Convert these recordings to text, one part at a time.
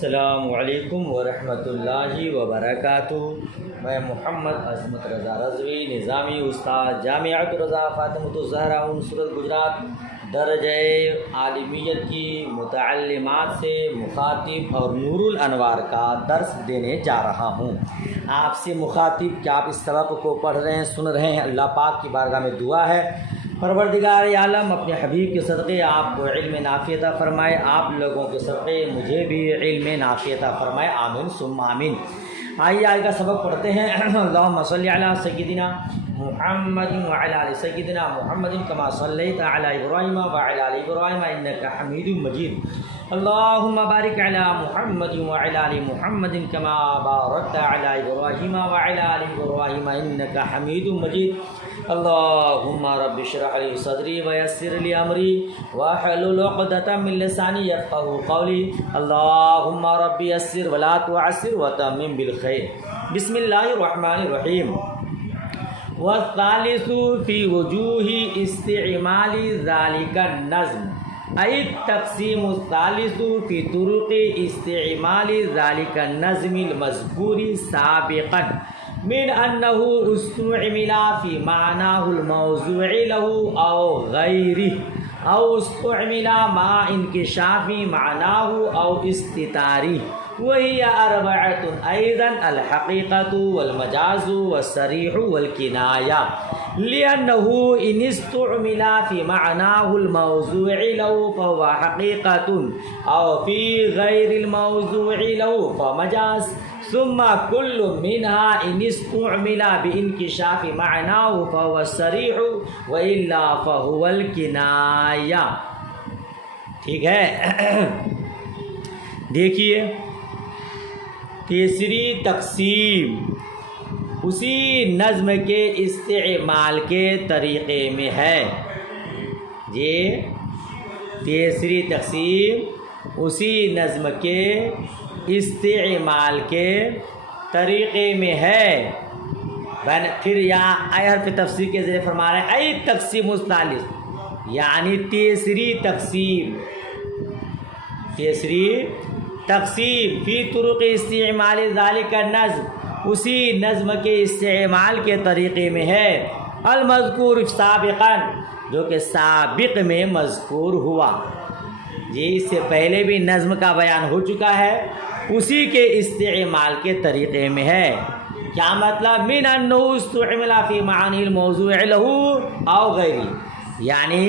السلام علیکم ورحمۃ اللہ وبرکاتہ۔ میں محمد عظمت رضا رضوی، نظامی استاد جامعۃ رضا فاطمۃ الزہرا صورت گجرات، درجہ عالمیت کی متعلمات سے مخاطب اور نور الانوار کا درس دینے جا رہا ہوں۔ آپ سے مخاطب کہ آپ اس سبق کو پڑھ رہے ہیں، سن رہے ہیں، اللہ پاک کی بارگاہ میں دعا ہے پروردگار عالم اپنے حبیب کے صدقے آپ کو علم نافع عطا فرمائے، آپ لوگوں کے صدقے مجھے بھی علم نافع عطا فرمائے، آمین ثم آمین۔ آئیے آج کا سبق پڑھتے ہیں۔ اللہم صلی علی سیدنا محمد وعلی آل سیدنا محمد کما صلیت علی ابراہیم وعلی آل ابراہیم انک حمید مجید۔ اللہم بارک علی محمد وعلی آل محمد کما بارکت علی ابراہیم وعلی آل ابراہیم انک حمید مجید۔ اللہم رب اشرح لی صدری ویسر لی امری واحلل عقدۃ من لسانی یفقهوا قولی۔ اللہم رب یسر ولا تعسر وتمم بالخیر۔ بسم اللہ الرحمن الرحیم۔ والثالث فی وجوہ استعمال ذلک النظم ای التقسیم الثالث فی طرق استعمال ذلک النظم المذکور سابقا من انه استعمل فی معناه الموضوع له او غیره او استعمل مع انکشاف معناه او استتاری، وهي أربعة أيضا: الحقيقة والمجاز والصريح والكناية، لأنه إن استعمل في معناه الموضوع له فهو حقيقة أو في غير الموضوع له فمجاز، ثم كل منها إن استعمل بانكشاف معناه فهو الصريح وإلا فهو الكناية۔ ٹھیک ہے، دیکھیے تیسری تقسیم اسی نظم کے استعمال کے طریقے میں ہے۔ یہ تیسری تقسیم اسی نظم کے استعمال کے طریقے میں ہے۔ پھر یہاں اے حرف تفسیر کے ذریعے فرما رہے ہیں ای تقسیم الثالث، یعنی تیسری تقسیم فی طرق استعمال ذالک النظم، اسی نظم کے استعمال کے طریقے میں ہے، المذکور سابقا، جو کہ سابق میں مذکور ہوا۔ یہ اس سے پہلے بھی نظم کا بیان ہو چکا ہے، اسی کے استعمال کے طریقے میں ہے۔ کیا مطلب؟ من انہ استعمل فی معانی الموضوع له او غیری، یعنی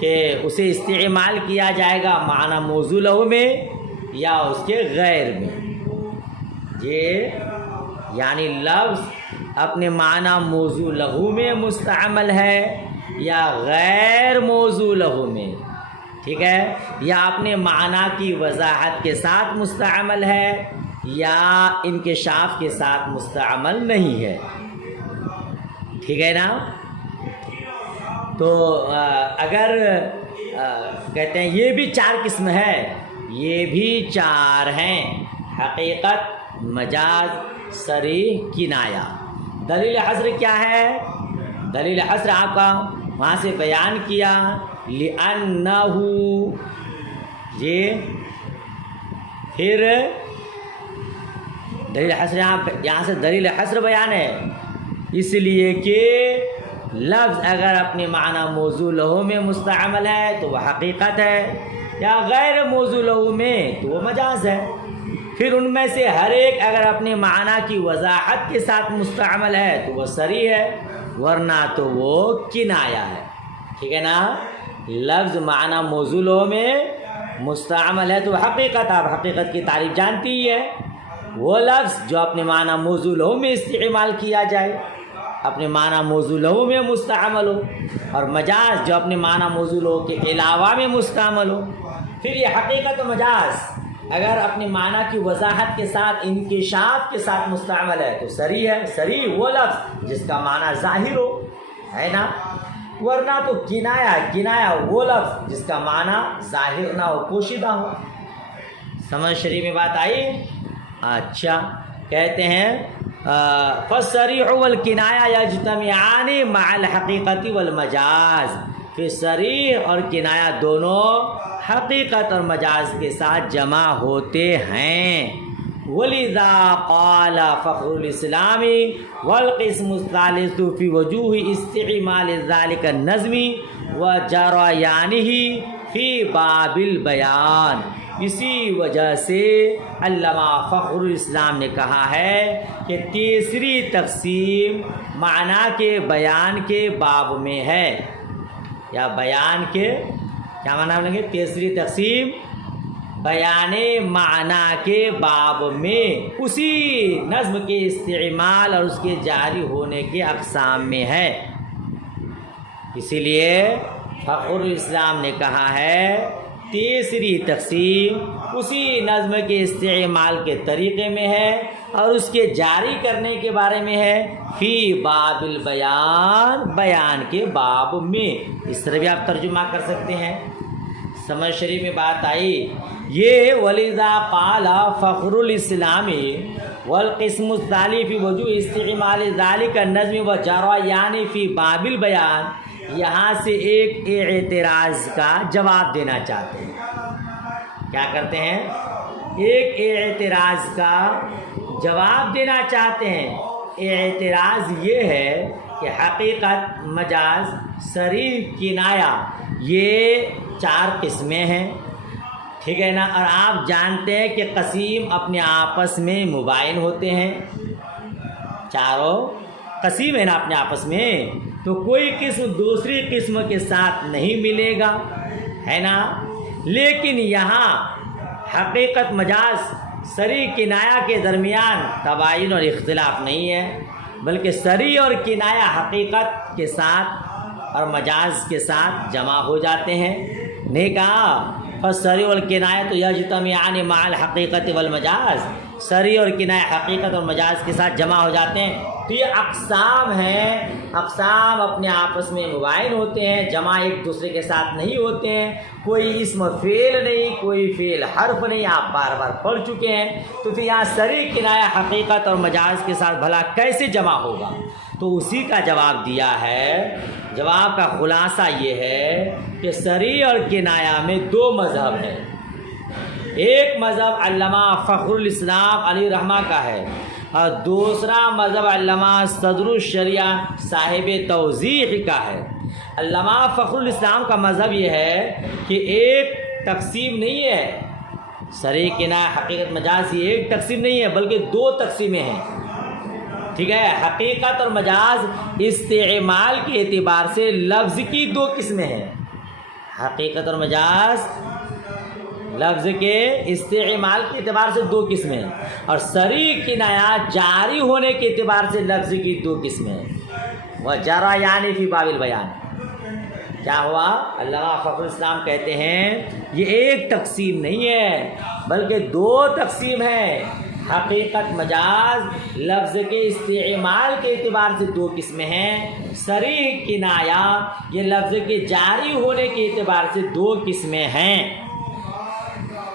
کہ اسے استعمال کیا جائے گا معنی موضوع له میں یا اس کے غیر میں۔ یہ یعنی لفظ اپنے معنی موضوع له میں مستعمل ہے یا غیر موضوع له میں، ٹھیک ہے، یا اپنے معنی کی وضاحت کے ساتھ مستعمل ہے یا انکشاف کے ساتھ مستعمل نہیں ہے، ٹھیک ہے نا۔ تو اگر کہتے ہیں یہ بھی چار قسم ہے، یہ بھی چار ہیں: حقیقت، مجاز، صریح، کنایہ۔ دلیل حصر کیا ہے؟ دلیل حصر آپ کا وہاں سے بیان کیا، لِأَنَّهُ، یہ پھر دلیل حصر یہاں سے دلیل حصر بیان ہے، اس لیے کہ لفظ اگر اپنے معنی موضوع له میں مستعمل ہے تو وہ حقیقت ہے، یا غیر موضوع له میں تو وہ مجاز ہے۔ پھر ان میں سے ہر ایک اگر اپنے معنی کی وضاحت کے ساتھ مستعمل ہے تو وہ صریح ہے، ورنہ تو وہ کنایہ ہے، ٹھیک ہے نا۔ لفظ معنی موضوع له میں مستعمل ہے تو حقیقت، آپ حقیقت کی تعریف جانتی ہی ہے، وہ لفظ جو اپنے معنی موضوع له میں استعمال کیا جائے، اپنے معنی موضوع له میں مستعمل ہو، اور مجاز جو اپنے معنی موضوع له کے علاوہ میں مستعمل ہو۔ پھر یہ حقیقت و مجاز اگر اپنے معنی کی وضاحت کے ساتھ انکشاف کے ساتھ مستعمل ہے تو صریح ہے، صریح وہ لفظ جس کا معنی ظاہر ہو، ہے نا، ورنہ تو کنایہ وہ لفظ جس کا معنی ظاہر نہ ہو، پوشیدہ ہو۔ سمجھ شریف میں بات آئی؟ اچھا، کہتے ہیں فالصریح والکنایہ یجتمعان مع الحقیقت والمجاز، کہ صریح اور کنایا دونوں حقیقت اور مجاز کے ساتھ جمع ہوتے ہیں۔ وَلِذَا قَالَ فَخْرُ الْإِسْلَامِ وَالْقِسْمُ الثَّالِثُ فِي وُجُوهِ اسْتِعْمَالِ ذَلِكَ النَّظْمِ وَجَرَيَانِهِ فِي بَابِ الْبَيَانِ۔ اسی وجہ سے علامہ فخر الاسلام نے کہا ہے کہ تیسری تقسیم معنی کے بیان کے باب میں ہے، یا بیان کے کیا معنی بولیں گے؟ تیسری تقسیم بیان معنی کے باب میں، اسی نظم کے استعمال اور اس کے جاری ہونے کے اقسام میں ہے۔ اسی لیے فخر الاسلام نے کہا ہے تیسری تقسیم اسی نظم کے استعمال کے طریقے میں ہے اور اس کے جاری کرنے کے بارے میں ہے، فی باب البیان، بیان کے باب میں۔ اس طرح بھی آپ ترجمہ کر سکتے ہیں۔ سمجھ شریف میں بات آئی یہ وَلِذَا قَالَ فَخْرُ الْإِسْلَامِ وَالْقِسْمُ الثَّالِثُ فِي وُجُوهِ اسْتِعْمَالِ ذَلِكَ النَّظْمِ وَجَرَيَانِ فِي بَابِ الْبَيَانِ۔ یہاں سے ایک اعتراض کا جواب دینا چاہتے ہیں۔ کیا کرتے ہیں؟ ایک اعتراض کا جواب دینا چاہتے ہیں۔ اعتراض یہ ہے کہ حقیقت، مجاز، صریح، کنایا یہ 4 قسمیں ہیں، ٹھیک ہے نا؟ اور آپ جانتے ہیں کہ قسیم اپنے آپس میں مباین ہوتے ہیں، چاروں قسیم ہیں نا اپنے آپس میں، تو کوئی قسم دوسری قسم کے ساتھ نہیں ملے گا، ہے نا؟ لیکن یہاں حقیقت، مجاز، صریح، کنایا کے درمیان تباین اور اختلاف نہیں ہے، بلکہ صریح اور کنایا حقیقت کے ساتھ اور مجاز کے ساتھ جمع ہو جاتے ہیں۔ نہیں کہا فالصریح والکنایۃ یجتمعان مع الحقیقت والمجاز، صریح اور کنایا حقیقت اور مجاز کے ساتھ جمع ہو جاتے ہیں۔ تو یہ اقسام ہیں، اقسام اپنے آپس میں مباین ہوتے ہیں، جمع ایک دوسرے کے ساتھ نہیں ہوتے ہیں، کوئی اسم فعل نہیں، کوئی فعل حرف نہیں، آپ بار بار پڑھ چکے ہیں۔ تو پھر یہاں صریح، کنایا حقیقت اور مجاز کے ساتھ بھلا کیسے جمع ہوگا؟ تو اسی کا جواب دیا ہے۔ جواب کا خلاصہ یہ ہے کہ صریح اور کنایا میں 2 مذہب ہیں۔ ایک مذہب علامہ فخر الاسلام علیہ رحمہ کا ہے، اور دوسرا مذہب علامہ صدر الشریعہ صاحب توضیح کا ہے۔ علامہ فخر الاسلام کا مذہب یہ ہے کہ ایک تقسیم نہیں ہے، صریح، کنایا، حقیقت، مجاز، یہ ایک تقسیم نہیں ہے بلکہ 2 تقسیمیں ہیں، ٹھیک ہے؟ حقیقت اور مجاز استعمال کے اعتبار سے لفظ کی 2 قسمیں ہیں۔ حقیقت اور مجاز لفظ کے استعمال کے اعتبار سے 2 قسمیں ہیں، اور صریح، کنایا جاری ہونے کے اعتبار سے لفظ کی 2 قسمیں ہیں۔ وَجَرَيَانِ فِي بَابِ الْبَيَانِ۔ کیا ہوا؟ علامہ فخر الاسلام کہتے ہیں یہ ایک تقسیم نہیں ہے بلکہ 2 تقسیم ہیں۔ حقیقت، مجاز لفظ کے استعمال کے اعتبار سے 2 قسمیں ہیں، صریح، کنایا یہ لفظ کے جاری ہونے کے اعتبار سے 2 قسمیں ہیں،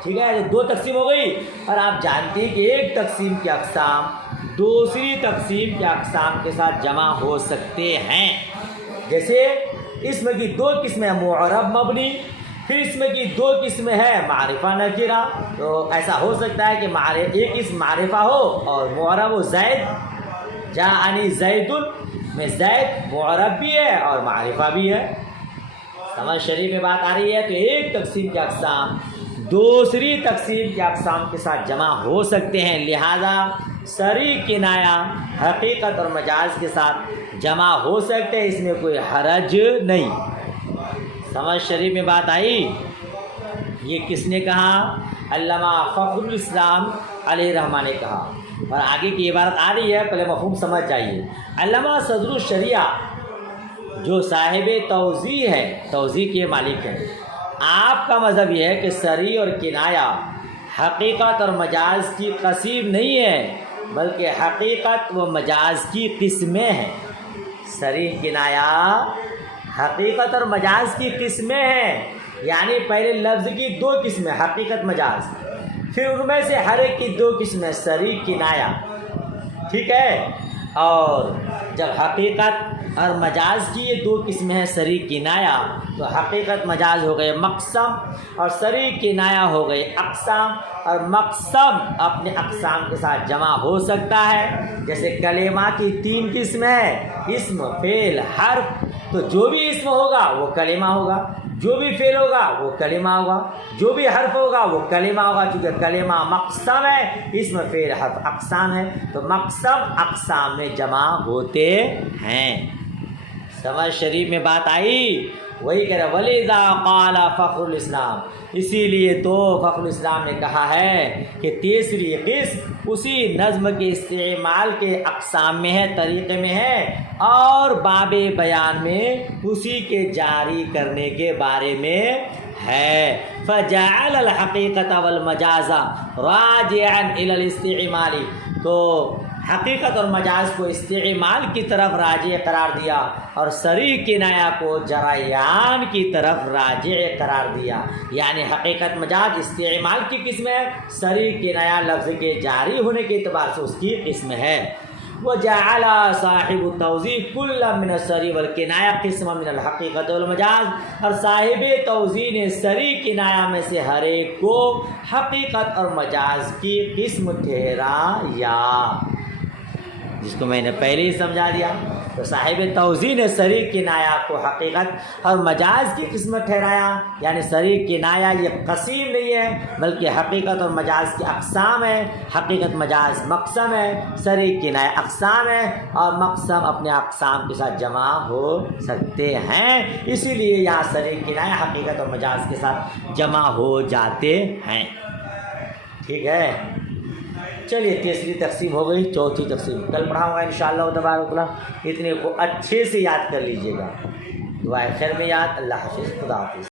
ٹھیک ہے؟ 2 تقسیم ہو گئی، اور آپ جانتے ہیں کہ ایک تقسیم کے اقسام دوسری تقسیم کے اقسام کے ساتھ جمع ہو سکتے ہیں۔ جیسے اسم کی 2 قسمیں، معرب، مبنی، پھر اسم کی 2 قسمیں ہے معرفہ، نکرہ۔ تو ایسا ہو سکتا ہے کہ ایک اسم معرفہ ہو اور معرب ہو، زید، جاءنی زید، میں زید معرب بھی ہے اور معرفہ بھی ہے۔ سمجھ شریف میں بات آ رہی ہے؟ تو ایک تقسیم کے اقسام دوسری تقسیم کے اقسام کے ساتھ جمع ہو سکتے ہیں، لہذا صریح، کنایا حقیقت اور مجاز کے ساتھ جمع ہو سکتے ہیں، اس میں کوئی حرج نہیں۔ سمجھ شریف میں بات آئی؟ یہ کس نے کہا؟ علامہ فخر الاسلام علیہ رحمہ نے کہا، اور آگے کی عبارت آ رہی ہے، پہلے مفہوم سمجھ جائیے۔ علامہ صدر الشریعہ جو صاحب توضیح ہے، توضیح کے مالک ہیں، آپ کا مذہب یہ ہے کہ صریح اور کنایا حقیقت اور مجاز کی قسم نہیں ہے بلکہ حقیقت و مجاز کی قسمیں ہیں۔ صریح، کنایا حقیقت اور مجاز کی قسمیں ہیں، یعنی پہلے لفظ کی 2 قسمیں، حقیقت، مجاز، پھر ان میں سے ہر ایک کی 2 قسمیں، صریح، کنایا، ٹھیک ہے؟ اور جب حقیقت اور مجاز کی یہ دو قسمیں ہیں، صریح کنایا، تو حقیقت مجاز ہو گئے مقسم، اور صریح کنایا ہو گئے اقسام۔ اور مقسم اپنے اقسام کے ساتھ جمع ہو سکتا ہے، جیسے کلمہ کی 3 قسم ہے، اسم، فعل، حرف، تو جو بھی اسم ہوگا وہ کلمہ ہوگا، جو بھی فعل ہوگا وہ کلمہ ہوگا، جو بھی حرف ہوگا وہ کلمہ ہوگا، کیونکہ کلمہ مقسم ہے، اسم، فعل، حرف اقسام ہے، تو مقسم اقسام میں جمع ہوتے ہیں۔ سمجھ شریف میں بات آئی؟ وہی کہہ رہا وَلِذَا قَالَ فخر الاسلام، اسی لیے تو فخر الاسلام نے کہا ہے کہ تیسری قسم اسی نظم کے استعمال کے اقسام میں ہے، طریقے میں ہے، اور باب بیان میں اسی کے جاری کرنے کے بارے میں ہے۔ فَجَعَلَ الْحَقِيقَةَ وَالْمَجَازَ رَاجِعًا إِلَى الْاِسْتِعْمَالِ، تو حقیقت اور مجاز کو استعمال کی طرف راجع قرار دیا، اور صریح کنایا کو جریان کی طرف راجع قرار دیا۔ یعنی حقیقت مجاز استعمال کی قسم ہے، صریح کنایا لفظ کے جاری ہونے کے اعتبار سے اس کی قسم ہے۔ وجعل صاحب التوضیح کل من الصریح والکنایا قسم من الحقیقت والمجاز، اور صاحب توضیح نے صریح کنایا میں سے ہر ایک کو حقیقت اور مجاز کی قسم ٹھہرایا، جس کو میں نے پہلے ہی سمجھا دیا۔ تو صاحب توضیح نے صریح کنایا کو حقیقت اور مجاز کی قسم ٹھہرایا، یعنی صریح کنایا یہ قسیم نہیں ہے بلکہ حقیقت اور مجاز کی اقسام ہے، حقیقت مجاز مقسم ہے، صریح کنایا اقسام ہے، اور مقسم اپنے اقسام کے ساتھ جمع ہو سکتے ہیں، اسی لیے یہاں صریح کنایا حقیقت اور مجاز کے ساتھ جمع ہو جاتے ہیں۔ ٹھیک ہے، چلیے تیسری تقسیم ہو گئی، چوتھی تقسیم کل پڑھاؤں گا انشاءاللہ تبارک اللہ، اتنے کو اچھے سے یاد کر لیجیے گا۔ دعائے خیر میں یاد۔ اللہ حافظ، خدا حافظ۔